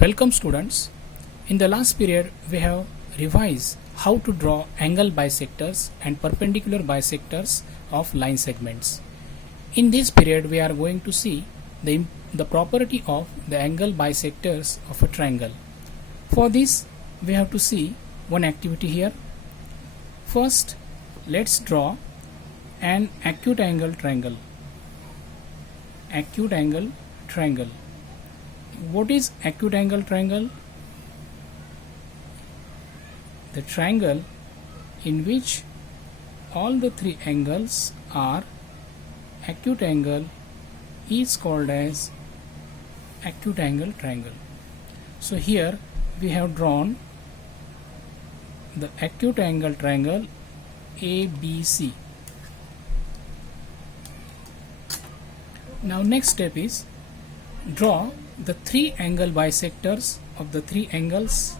Welcome students. In the last period we have revised how to draw angle bisectors and perpendicular bisectors of line segments. In this period we are going to see the property of the angle bisectors of a triangle. For this we have to see one activity here. First let's draw an acute angle triangle. Acute angle triangle. What is acute angle triangle? The triangle in which all the three angles are acute angle is called as acute angle triangle. So here we have drawn the acute angle triangle ABC. Now next step is draw the three angle bisectors of the three angles.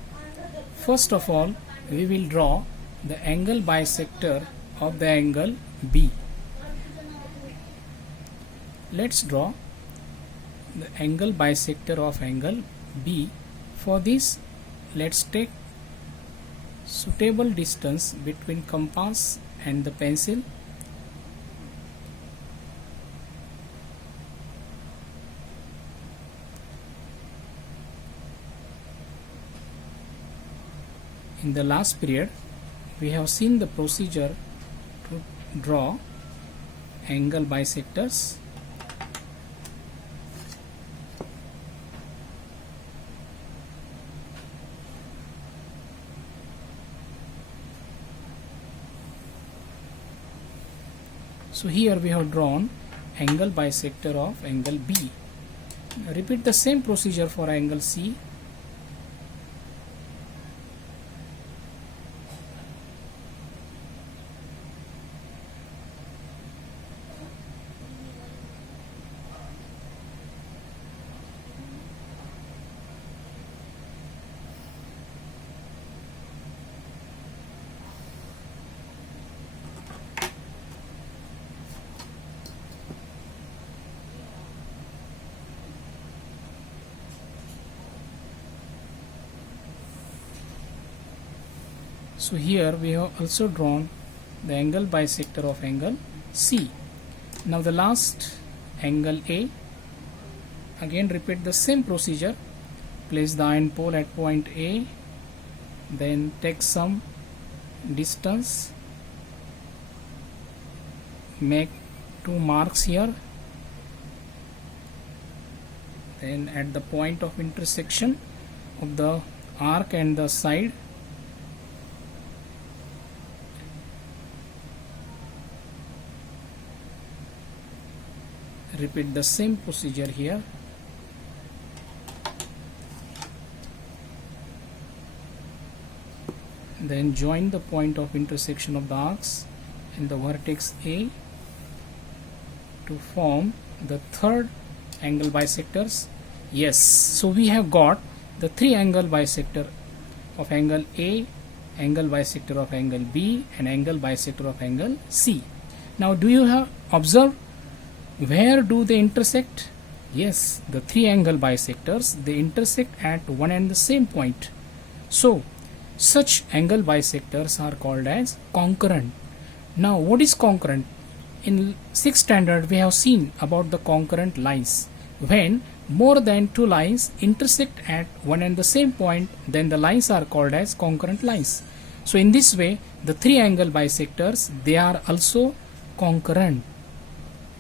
First of all, we will draw the angle bisector of the angle B. Let's draw the angle bisector of angle B. For this, let's take suitable distance between compass and the pencil. In the last period, we have seen the procedure to draw angle bisectors. So here we have drawn angle bisector of angle B. Repeat the same procedure for angle C. So here we have also drawn the angle bisector of angle C. Now the last angle A. Again repeat the same procedure. Place the iron pole at point A. Then take some distance. Make two marks here. Then at the point of intersection of the arc and the side, repeat the same procedure here. Then join the point of intersection of the arcs and the vertex A to form the third angle bisectors. Yes, so we have got the three angle bisector of angle A, angle bisector of angle B, and angle bisector of angle C. Now do you have observed where do they intersect? Yes, the three angle bisectors, they intersect at one and the same point. So such angle bisectors are called as concurrent. Now what is concurrent? In 6th standard we have seen about the concurrent lines. When more than two lines intersect at one and the same point, then the lines are called as concurrent lines. So in this way the three angle bisectors, they are also concurrent,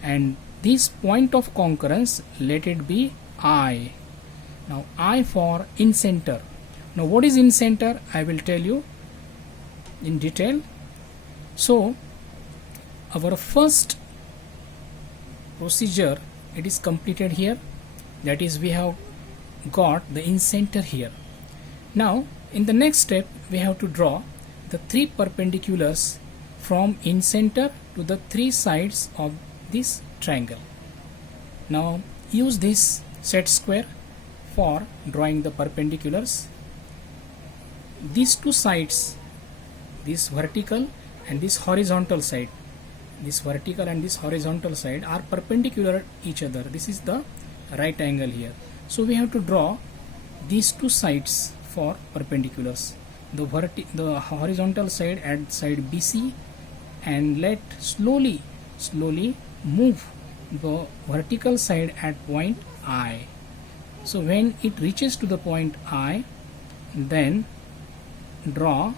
and this point of concurrence, let it be I. Now I for incenter. Now what is incenter? I will tell you in detail. So our first procedure, it is completed here. That is, we have got the incenter here. Now in the next step we have to draw the three perpendiculars from incenter to the three sides of this triangle. Now use this set square for drawing the perpendiculars. These two sides, this vertical and this horizontal side, this vertical and this horizontal side are perpendicular each other. This is the right angle here. So we have to draw these two sides for perpendiculars, the horizontal side at side BC, and let slowly move the vertical side at point I. So when it reaches to the point I, then draw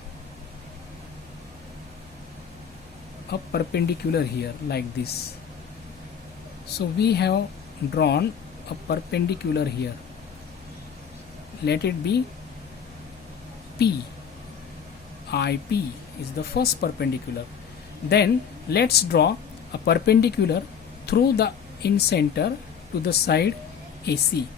a perpendicular here like this. So we have drawn a perpendicular here. Let it be P. IP is the first perpendicular. Then let's draw a perpendicular through the in-center to the side AC.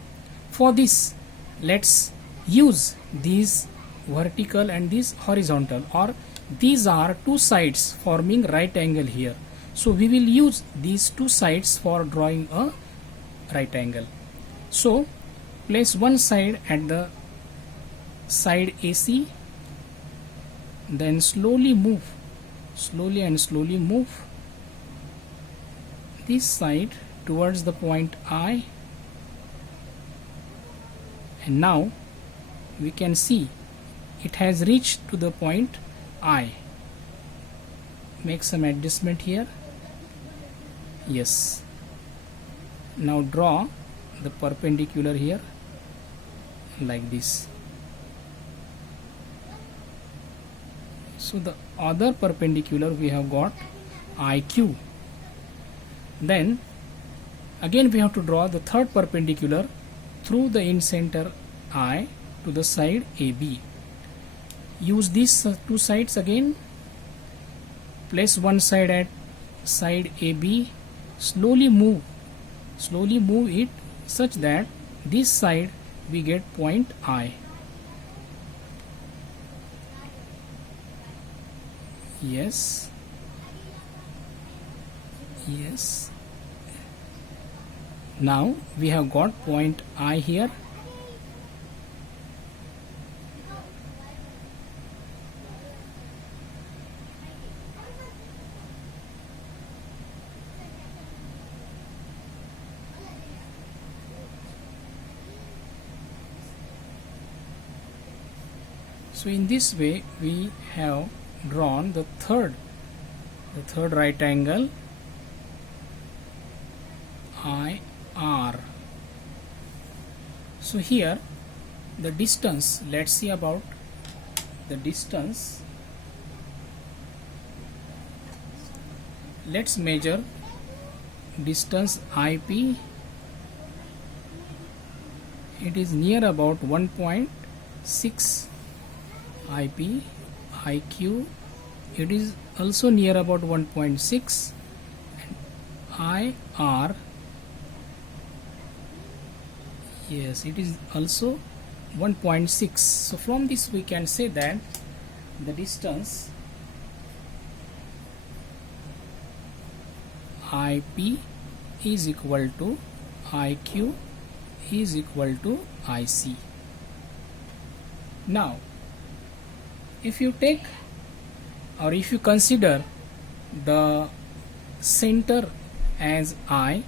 For this, let's use these vertical and this horizontal, or these are two sides forming right angle here. So we will use these two sides for drawing a right angle. So place one side at the side AC, then slowly move this side towards the point I, and now we can see it has reached to the point I. Make some adjustment here. Yes. Now draw the perpendicular here like this. So the other perpendicular we have got IQ. Then again we have to draw the third perpendicular through the in-center I to the side AB. Use these two sides again. Place one side at side AB. Slowly move it such that this side we get point I. Yes. Now we have got point I here. So in this way we have drawn the third right angle IR. So here the distance, let's see about the distance. Let's measure distance IP. It is near about 1.6. IP, IQ, it is also near about 1.6, and IR, yes, it is also 1.6. So from this we can say that the distance IP is equal to IQ is equal to IC. Now if you take, or if you consider the center as I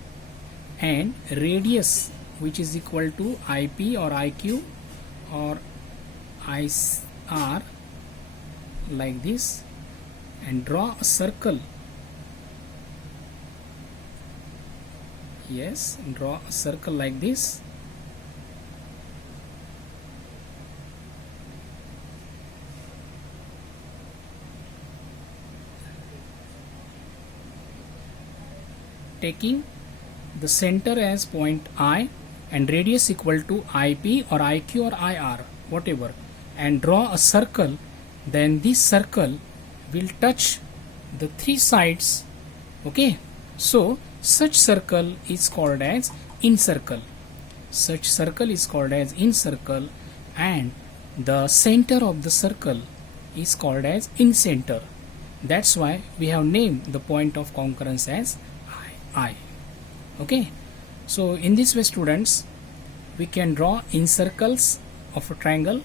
and radius which is equal to IP or IQ or IR like this, and draw a circle. Yes, draw a circle like this. Taking the center as point I and radius equal to IP or IQ or IR, whatever, and draw a circle, then this circle will touch the three sides. Okay, so such circle is called as incircle. Such circle is called as incircle, and the center of the circle is called as incenter. That's why we have named the point of concurrence as I. Okay, so in this way students, we can draw incircles of a triangle.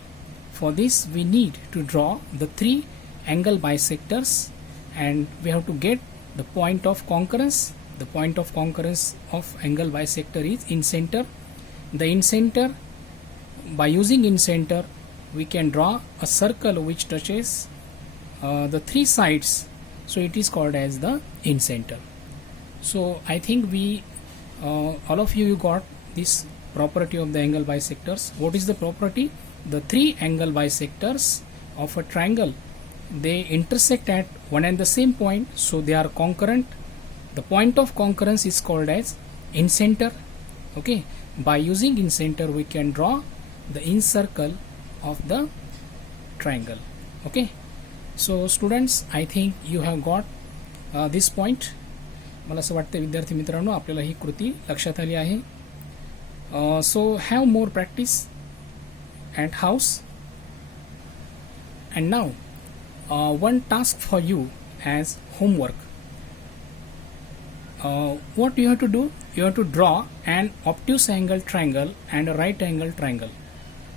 For this we need to draw the three angle bisectors, and we have to get the point of concurrence. The point of concurrence of angle bisector is incenter. The incenter by using in center we can draw a circle which touches the three sides, so it is called as the in center. So I think we all of you got this property of the angle bisectors. What is the property? The three angle bisectors of a triangle, they intersect at one and the same point, so they are concurrent. The point of concurrence is called as in center. Okay, by using in center we can draw the in circle of the triangle. Okay, so students, I think you have got this point. मला असं वाटतं विद्यार्थी मित्रांनो आपल्याला ही कृती लक्षात आली आहे. So have more practice at house. And now one task for you as homework. What you have to do? You have to draw an obtuse angle triangle and a right angle triangle.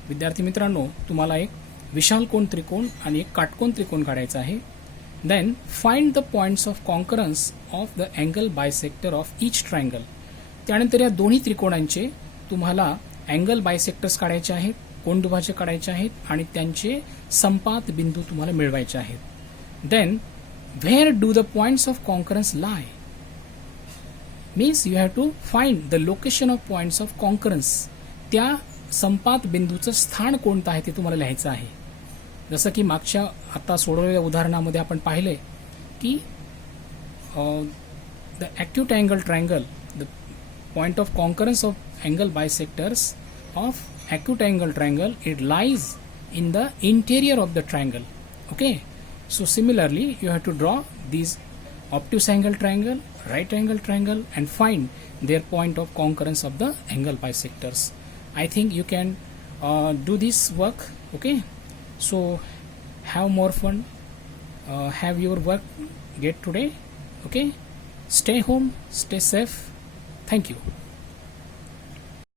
विद्यार्थी मित्रांनो तुम्हाला एक विशाल कोन त्रिकोण आणि एक काटकोन त्रिकोण काढायचा आहे. Then find the points of concurrence of the angle bisector of each triangle. त्यानंतर या दोन्ही त्रिकोणांचे तुम्हाला अँगल बायसेक्टर्स काढायचे आहेत, कोनदुभाजक काढायचे आहेत आणि त्यांचे संपात बिंदू तुम्हाला मिळवायचे आहेत. Then where do the points of concurrence lie? Means you have to find the location of points of concurrence. त्या संपात बिंदूचं स्थान कोणतं आहे ते तुम्हाला लिहायचं आहे. जसं की मागच्या आता सोडवलेल्या उदाहरणामध्ये आपण पाहिले की the acute angle triangle, the point of concurrence of angle bisectors of acute angle triangle, it lies in the interior of the triangle. Okay, so similarly you have to draw these obtuse angle triangle, right angle triangle and find their point of concurrence of the angle bisectors. I think you can do this work. Okay, so have more fun, have your work get today. Okay, stay home, stay safe. Thank you.